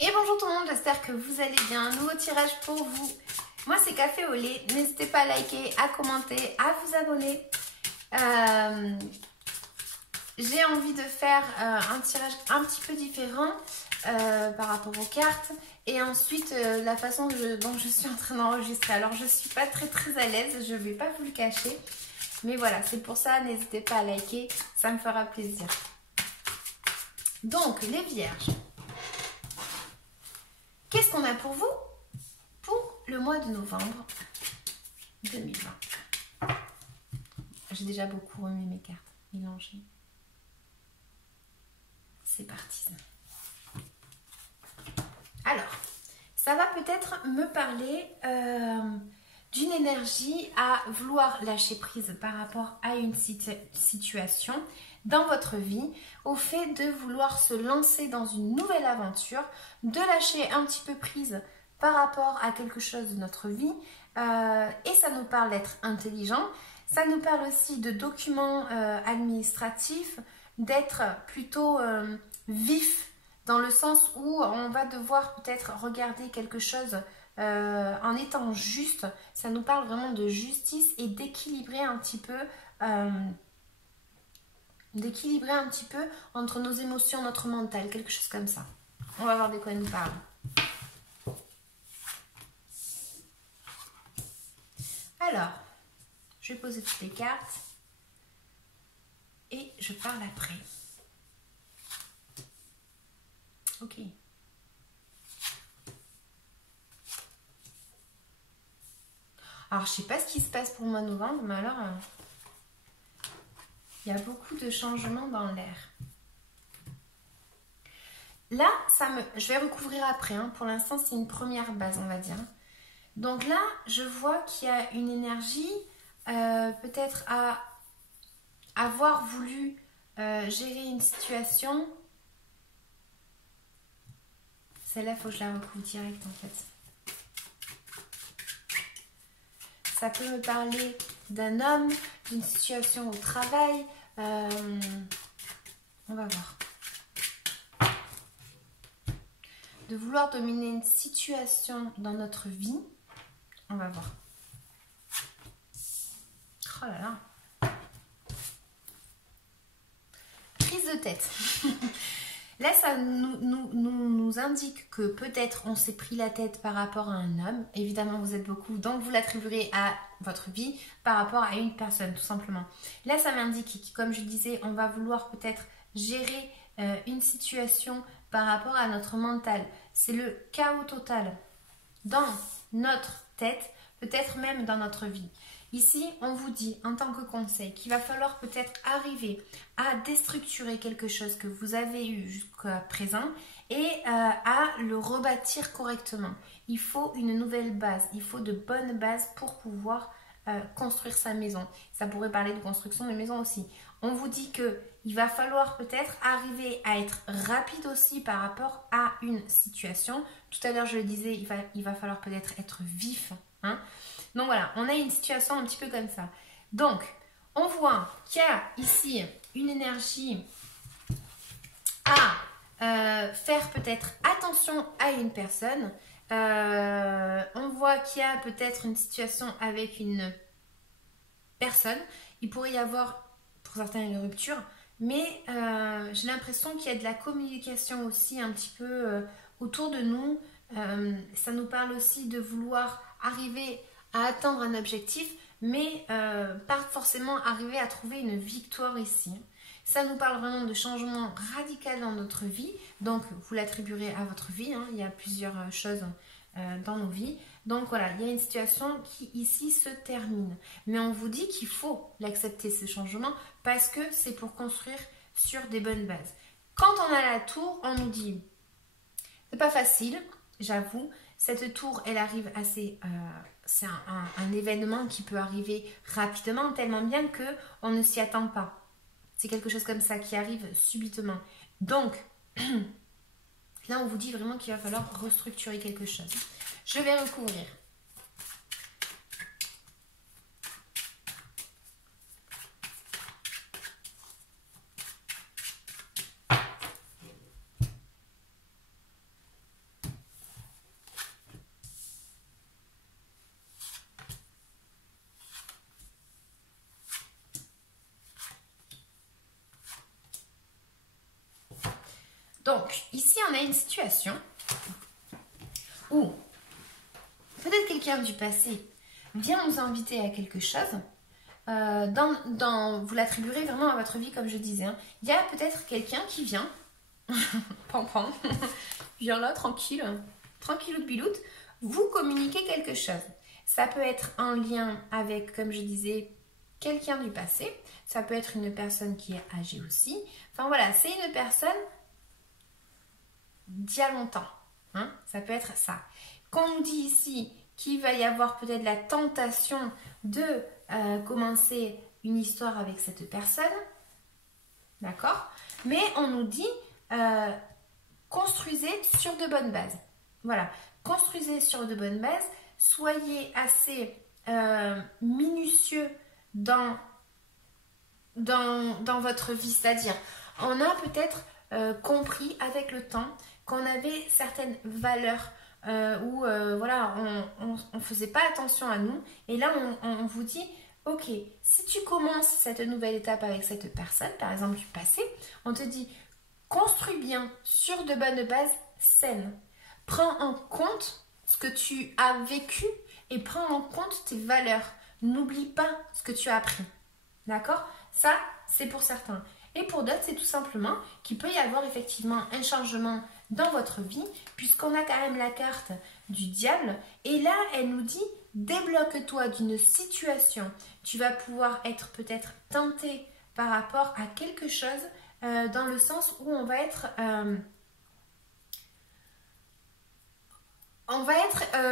Et bonjour tout le monde, j'espère que vous allez bien. Nouveau tirage pour vous. Moi c'est café au lait. N'hésitez pas à liker, à commenter, à vous abonner. J'ai envie de faire un tirage un petit peu différent par rapport aux cartes. Et ensuite la façon dont je suis en train d'enregistrer. Alors je ne suis pas très à l'aise, je ne vais pas vous le cacher. Mais voilà, c'est pour ça, n'hésitez pas à liker, ça me fera plaisir. Donc les vierges. Qu'est-ce qu'on a pour vous pour le mois de novembre 2020? J'ai déjà beaucoup remis mes cartes, mélangées. C'est parti. Alors, ça va peut-être me parler d'une énergie à vouloir lâcher prise par rapport à une situation dans votre vie, au fait de vouloir se lancer dans une nouvelle aventure, de lâcher un petit peu prise par rapport à quelque chose de notre vie. Et ça nous parle d'être intelligent, ça nous parle aussi de documents administratifs, d'être plutôt vif, dans le sens où on va devoir peut-être regarder quelque chose en étant juste. Ça nous parle vraiment de justice et d'équilibrer un petit peu entre nos émotions, notre mental, quelque chose comme ça. On va voir de quoi il nous parle. Alors, je vais poser toutes les cartes et je parle après. Ok. Alors, je ne sais pas ce qui se passe pour le mois de novembre, mais alors, il y a beaucoup de changements dans l'air. Là, je vais recouvrir après. Hein. Pour l'instant, c'est une première base, on va dire. Donc là, je vois qu'il y a une énergie, peut-être à avoir voulu gérer une situation. Celle-là, il faut que je la recouvre direct, en fait. Ça peut me parler d'un homme, d'une situation au travail. On va voir. De vouloir dominer une situation dans notre vie. On va voir. Oh là là. Prise de tête. Là, ça nous indique que peut-être on s'est pris la tête par rapport à un homme. Évidemment, vous êtes beaucoup, donc vous l'attribuerez à votre vie par rapport à une personne, tout simplement. Là, ça m'indique, comme je disais, on va vouloir peut-être gérer une situation par rapport à notre mental. C'est le chaos total dans notre tête, peut-être même dans notre vie. Ici, on vous dit en tant que conseil qu'il va falloir peut-être arriver à déstructurer quelque chose que vous avez eu jusqu'à présent et à le rebâtir correctement. Il faut une nouvelle base, il faut de bonnes bases pour pouvoir construire sa maison. Ça pourrait parler de construction de maison aussi. On vous dit qu'il va falloir peut-être arriver à être rapide aussi par rapport à une situation. Tout à l'heure, je le disais, il va falloir peut-être être vif. Hein. Donc voilà, on a une situation un petit peu comme ça. Donc, on voit qu'il y a ici une énergie à faire peut-être attention à une personne. On voit qu'il y a peut-être une situation avec une personne. Il pourrait y avoir, pour certains, une rupture. Mais j'ai l'impression qu'il y a de la communication aussi un petit peu autour de nous. Ça nous parle aussi de vouloir arriver à atteindre un objectif, mais pas forcément arriver à trouver une victoire ici. Ça nous parle vraiment de changement radical dans notre vie, donc vous l'attribuerez à votre vie, hein. Il y a plusieurs choses dans nos vies. Donc voilà, il y a une situation qui ici se termine. Mais on vous dit qu'il faut l'accepter, ce changement, parce que c'est pour construire sur des bonnes bases. Quand on a la tour, on nous dit, c'est pas facile, j'avoue, cette tour, elle arrive assez... c'est un événement qui peut arriver rapidement, tellement bien qu'on ne s'y attend pas. C'est quelque chose comme ça qui arrive subitement. Donc, là, on vous dit vraiment qu'il va falloir restructurer quelque chose. Je vais recouvrir. Donc, ici, on a une situation où peut-être quelqu'un du passé vient nous inviter à quelque chose. Vous l'attribuerez vraiment à votre vie, comme je disais. Hein. Il y a peut-être quelqu'un qui vient, pan, vient là, tranquille, tranquilloute biloute, vous communiquer quelque chose. Ça peut être en lien avec, comme je disais, quelqu'un du passé. Ça peut être une personne qui est âgée aussi. Enfin voilà, c'est une personne d'il y a longtemps. Hein, ça peut être ça. Qu'on nous dit ici qu'il va y avoir peut-être la tentation de commencer une histoire avec cette personne. D'accord? Mais on nous dit construisez sur de bonnes bases. Voilà. Construisez sur de bonnes bases. Soyez assez minutieux dans votre vie. C'est-à-dire, on a peut-être compris avec le temps qu'on avait certaines valeurs où voilà, on faisait pas attention à nous. Et là, on vous dit, ok, si tu commences cette nouvelle étape avec cette personne, par exemple du passé, on te dit, construis bien sur de bonnes bases saines. Prends en compte ce que tu as vécu et prends en compte tes valeurs. N'oublie pas ce que tu as appris. D'accord? Ça, c'est pour certains. Et pour d'autres, c'est tout simplement qu'il peut y avoir effectivement un changement dans votre vie, puisqu'on a quand même la carte du diable. Et là, elle nous dit, débloque-toi d'une situation. Tu vas pouvoir être peut-être tenté par rapport à quelque chose, dans le sens où on va être...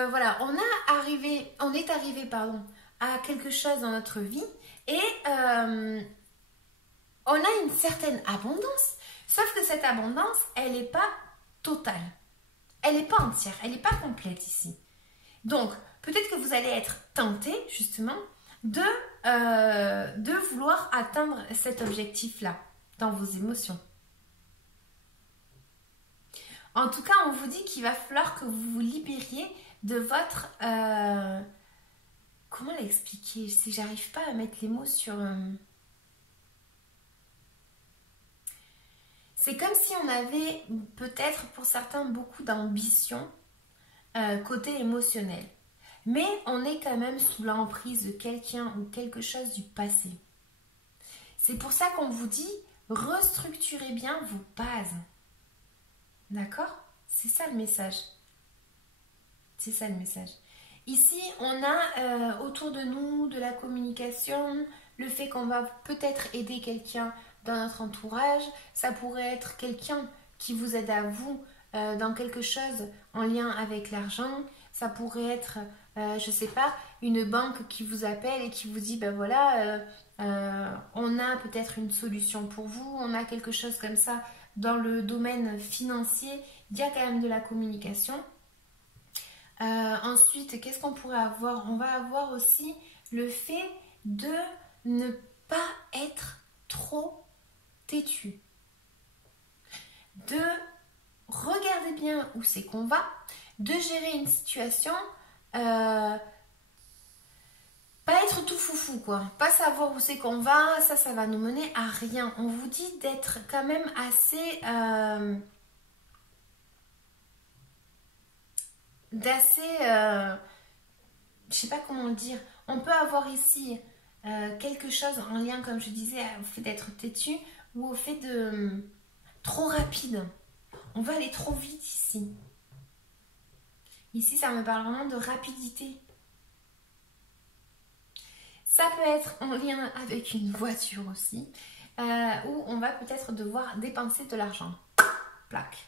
voilà, on est arrivé, à quelque chose dans notre vie et on a une certaine abondance. Sauf que cette abondance, elle n'est pas totale. Elle n'est pas entière, elle n'est pas complète ici. Donc, peut-être que vous allez être tenté, justement, de vouloir atteindre cet objectif-là dans vos émotions. En tout cas, on vous dit qu'il va falloir que vous vous libériez de votre... comment l'expliquer? Si j'arrive pas à mettre les mots sur... C'est comme si on avait peut-être pour certains beaucoup d'ambition côté émotionnel. Mais on est quand même sous l'emprise de quelqu'un ou quelque chose du passé. C'est pour ça qu'on vous dit restructurez bien vos bases. D'accord? C'est ça le message. C'est ça le message. Ici, on a autour de nous de la communication, le fait qu'on va peut-être aider quelqu'un dans notre entourage. Ça pourrait être quelqu'un qui vous aide à vous dans quelque chose en lien avec l'argent. Ça pourrait être, je sais pas, une banque qui vous appelle et qui vous dit, ben voilà, on a peut-être une solution pour vous. On a quelque chose comme ça. Dans le domaine financier, il y a quand même de la communication. Ensuite, qu'est-ce qu'on pourrait avoir? On va avoir aussi le fait de ne pas être trop têtu. De regarder bien où c'est qu'on va, de gérer une situation, pas être tout foufou quoi, pas savoir où c'est qu'on va, ça va nous mener à rien. On vous dit d'être quand même assez... je sais pas comment le dire. On peut avoir ici quelque chose en lien, comme je disais, au fait d'être têtu ou au fait de trop rapide. On va aller trop vite ici. Ici, ça me parle vraiment de rapidité. Ça peut être en lien avec une voiture aussi, où on va peut-être devoir dépenser de l'argent. Plaque.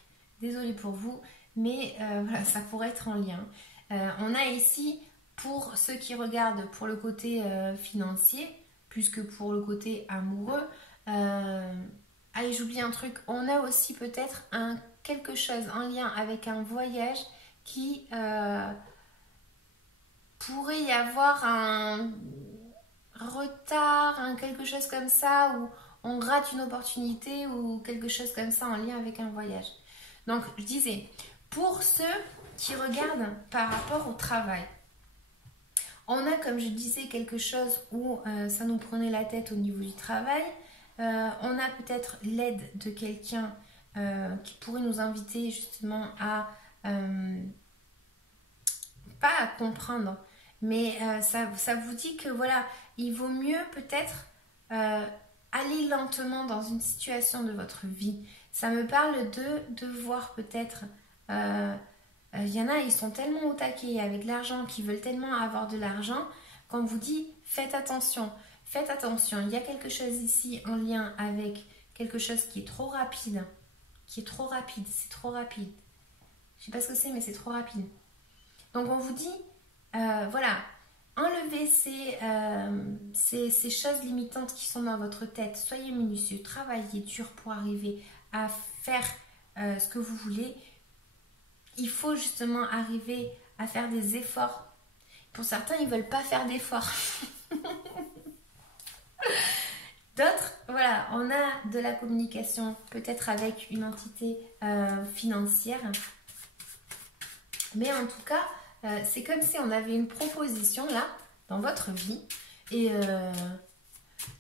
Désolée pour vous, mais voilà, ça pourrait être en lien. On a ici, pour ceux qui regardent pour le côté financier, plus que pour le côté amoureux, allez, j'oublie un truc, on a aussi peut-être quelque chose en lien avec un voyage qui pourrait y avoir un retard, quelque chose comme ça, où on rate une opportunité ou quelque chose comme ça en lien avec un voyage. Donc, je disais, pour ceux qui regardent par rapport au travail, on a, comme je disais, quelque chose où ça nous prenait la tête au niveau du travail. On a peut-être l'aide de quelqu'un qui pourrait nous inviter justement à, pas à comprendre, mais ça vous dit que voilà, il vaut mieux peut-être aller lentement dans une situation de votre vie. Ça me parle de voir peut-être, y en a, ils sont tellement au taquet avec l'argent, qui veulent tellement avoir de l'argent, qu'on vous dit faites attention, il y a quelque chose ici en lien avec quelque chose qui est trop rapide, c'est trop rapide. Je sais pas ce que c'est, mais c'est trop rapide. Donc on vous dit, voilà, enlevez ces choses limitantes qui sont dans votre tête. Soyez minutieux, travaillez dur pour arriver à faire ce que vous voulez. Il faut justement arriver à faire des efforts. Pour certains, ils ne veulent pas faire d'efforts. D'autres, voilà, on a de la communication, peut-être avec une entité financière. Mais en tout cas, c'est comme si on avait une proposition là, dans votre vie. Et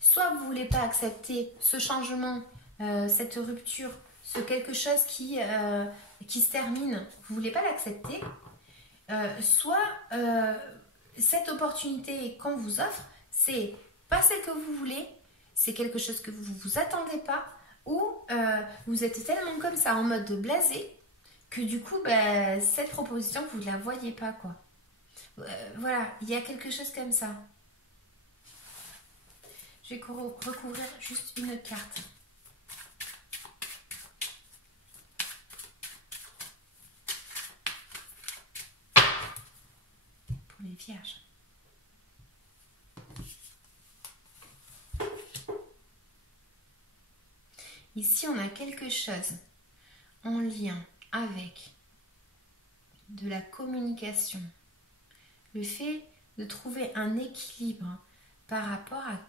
soit vous ne voulez pas accepter ce changement, cette rupture, ce quelque chose qui se termine, vous ne voulez pas l'accepter. Soit cette opportunité qu'on vous offre, c'est pas celle que vous voulez, c'est quelque chose que vous ne vous attendez pas, ou vous êtes tellement comme ça en mode de blasé que du coup cette proposition vous ne la voyez pas quoi. Voilà, il y a quelque chose comme ça. Je vais recouvrir juste une carte. Pour les vierges. Ici, on a quelque chose en lien avec de la communication. Le fait de trouver un équilibre par rapport à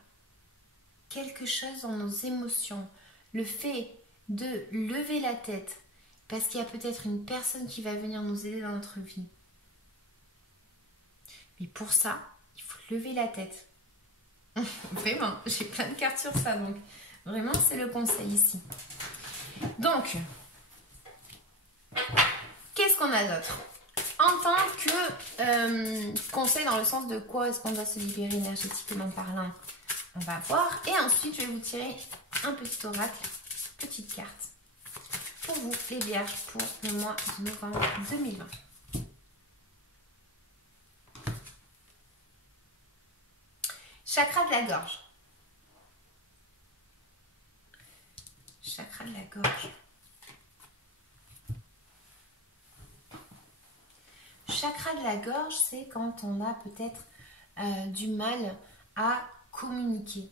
quelque chose dans nos émotions. Le fait de lever la tête parce qu'il y a peut-être une personne qui va venir nous aider dans notre vie. Mais pour ça, il faut lever la tête. Vraiment, j'ai plein de cartes sur ça, donc vraiment, c'est le conseil ici. Donc, qu'est-ce qu'on a d'autre? En tant que conseil dans le sens de quoi est-ce qu'on doit se libérer énergétiquement parlant, on va voir. Et ensuite, je vais vous tirer un petit oracle, petite carte, pour vous, les vierges, pour le mois de novembre 2020. Chakra de la gorge. Chakra de la gorge. Chakra de la gorge, c'est quand on a peut-être du mal à communiquer.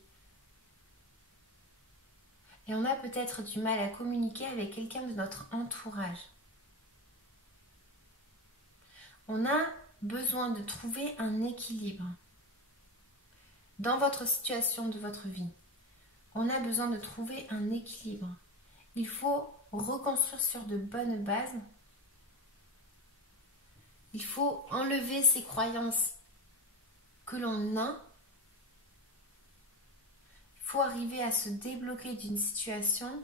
Et on a peut-être du mal à communiquer avec quelqu'un de notre entourage. On a besoin de trouver un équilibre. Dans votre situation de votre vie, on a besoin de trouver un équilibre. Il faut reconstruire sur de bonnes bases. Il faut enlever ces croyances que l'on a. Il faut arriver à se débloquer d'une situation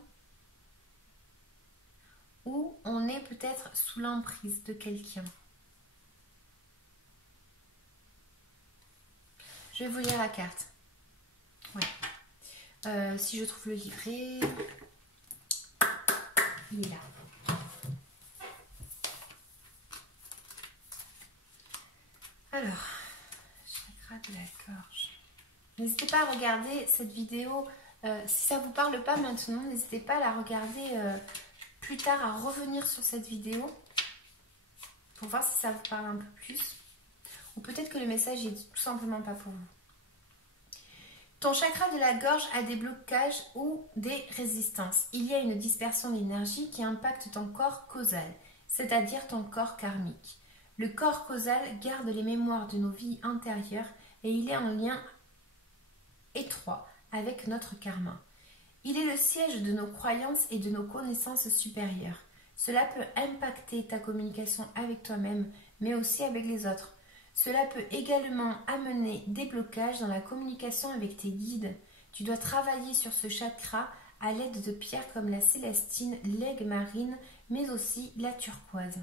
où on est peut-être sous l'emprise de quelqu'un. Je vais vous lire la carte. Ouais. Si je trouve le livret, il est là. Alors, chakra de la gorge. N'hésitez pas à regarder cette vidéo. Si ça ne vous parle pas maintenant, n'hésitez pas à la regarder plus tard, à revenir sur cette vidéo pour voir si ça vous parle un peu plus. Ou peut-être que le message est tout simplement pas pour vous. Ton chakra de la gorge a des blocages ou des résistances. Il y a une dispersion d'énergie qui impacte ton corps causal, c'est-à-dire ton corps karmique. Le corps causal garde les mémoires de nos vies antérieures et il est en lien étroit avec notre karma. Il est le siège de nos croyances et de nos connaissances supérieures. Cela peut impacter ta communication avec toi-même, mais aussi avec les autres. Cela peut également amener des blocages dans la communication avec tes guides. Tu dois travailler sur ce chakra à l'aide de pierres comme la célestine, l'aigle marine, mais aussi la turquoise.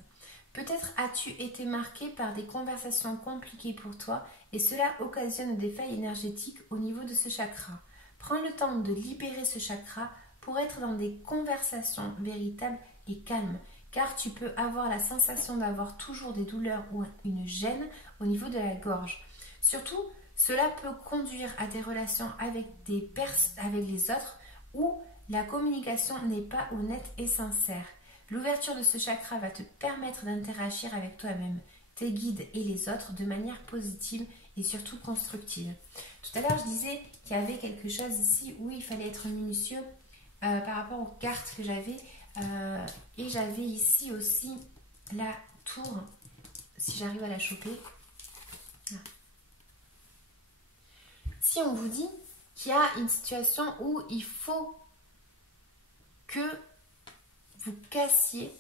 Peut-être as-tu été marqué par des conversations compliquées pour toi et cela occasionne des failles énergétiques au niveau de ce chakra. Prends le temps de libérer ce chakra pour être dans des conversations véritables et calmes, car tu peux avoir la sensation d'avoir toujours des douleurs ou une gêne au niveau de la gorge. Surtout, cela peut conduire à des relations avec les autres où la communication n'est pas honnête et sincère. L'ouverture de ce chakra va te permettre d'interagir avec toi-même, tes guides et les autres de manière positive et surtout constructive. Tout à l'heure, je disais qu'il y avait quelque chose ici où il fallait être minutieux par rapport aux cartes que j'avais. Et j'avais ici aussi la tour, si j'arrive à la choper. Ah. Si on vous dit qu'il y a une situation où il faut que vous cassiez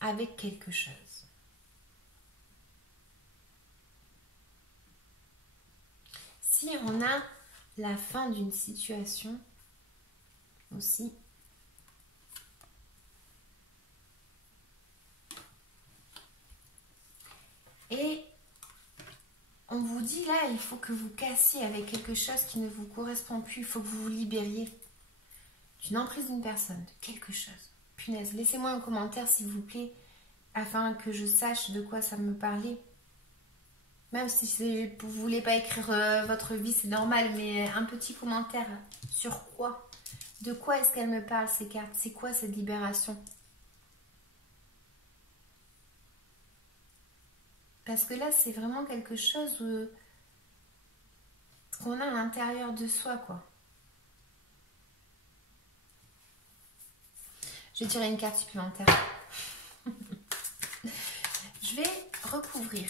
avec quelque chose. Si on a la fin d'une situation aussi, et on vous dit là, il faut que vous cassiez avec quelque chose qui ne vous correspond plus, il faut que vous vous libériez d'une emprise d'une personne, de quelque chose. Punaise, laissez-moi un commentaire s'il vous plaît, afin que je sache de quoi ça me parlait. Même si vous ne voulez pas écrire votre vie, c'est normal, mais un petit commentaire sur quoi? De quoi est-ce qu'elle me parle, ces cartes? C'est quoi cette libération? Parce que là, c'est vraiment quelque chose qu'on a à l'intérieur de soi, quoi. Je vais tirer une carte supplémentaire. Je vais recouvrir.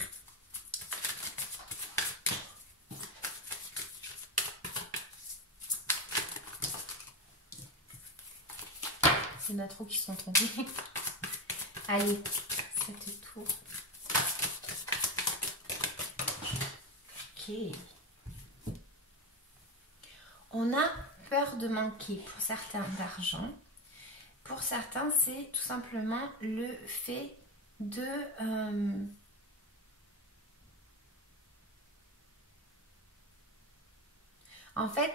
C'est notre trous qui sont tombés. Allez, cette tour. Ok. On a peur de manquer pour certains d'argent. Pour certains, c'est tout simplement le fait de... En fait,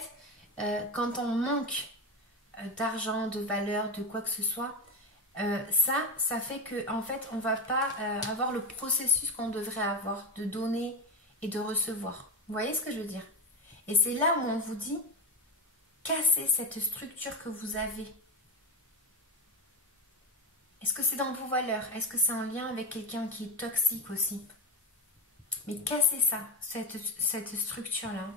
quand on manque d'argent, de valeur, de quoi que ce soit, ça fait que en fait, on va pas avoir le processus qu'on devrait avoir de donner et de recevoir. Vous voyez ce que je veux dire? Et c'est là où on vous dit, cassez cette structure que vous avez. Est-ce que c'est dans vos valeurs? Est-ce que c'est en lien avec quelqu'un qui est toxique aussi? Mais cassez ça, cette structure-là.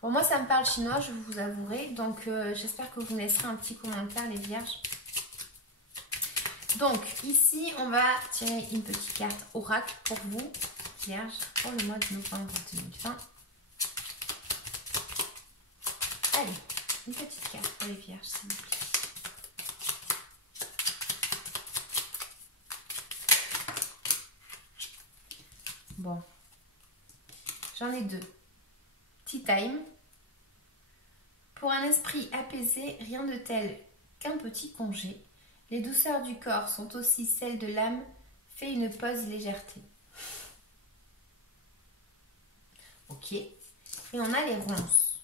Bon, moi, ça me parle chinois, je vous avouerai. Donc, j'espère que vous me laisserez un petit commentaire, les vierges. Donc, ici, on va tirer une petite carte oracle pour vous, vierges, pour le mois de novembre 2020. Allez, une petite carte pour les vierges, s'il vous plaît. Bon, j'en ai deux. Tea time. Pour un esprit apaisé, rien de tel qu'un petit congé. Les douceurs du corps sont aussi celles de l'âme. Fais une pause légèreté. Ok. Et on a les ronces.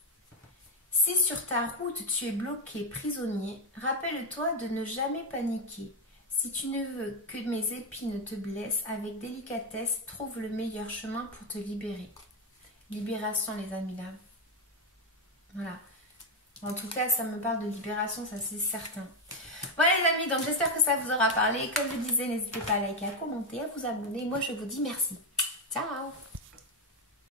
Si sur ta route tu es bloqué, prisonnier, rappelle-toi de ne jamais paniquer. Si tu ne veux que mes épines te blessent, avec délicatesse, trouve le meilleur chemin pour te libérer. Libération, les amis, là. Voilà. En tout cas, ça me parle de libération, ça c'est certain. Voilà les amis, donc j'espère que ça vous aura parlé. Comme je disais, n'hésitez pas à liker, à commenter, à vous abonner. Moi, je vous dis merci. Ciao!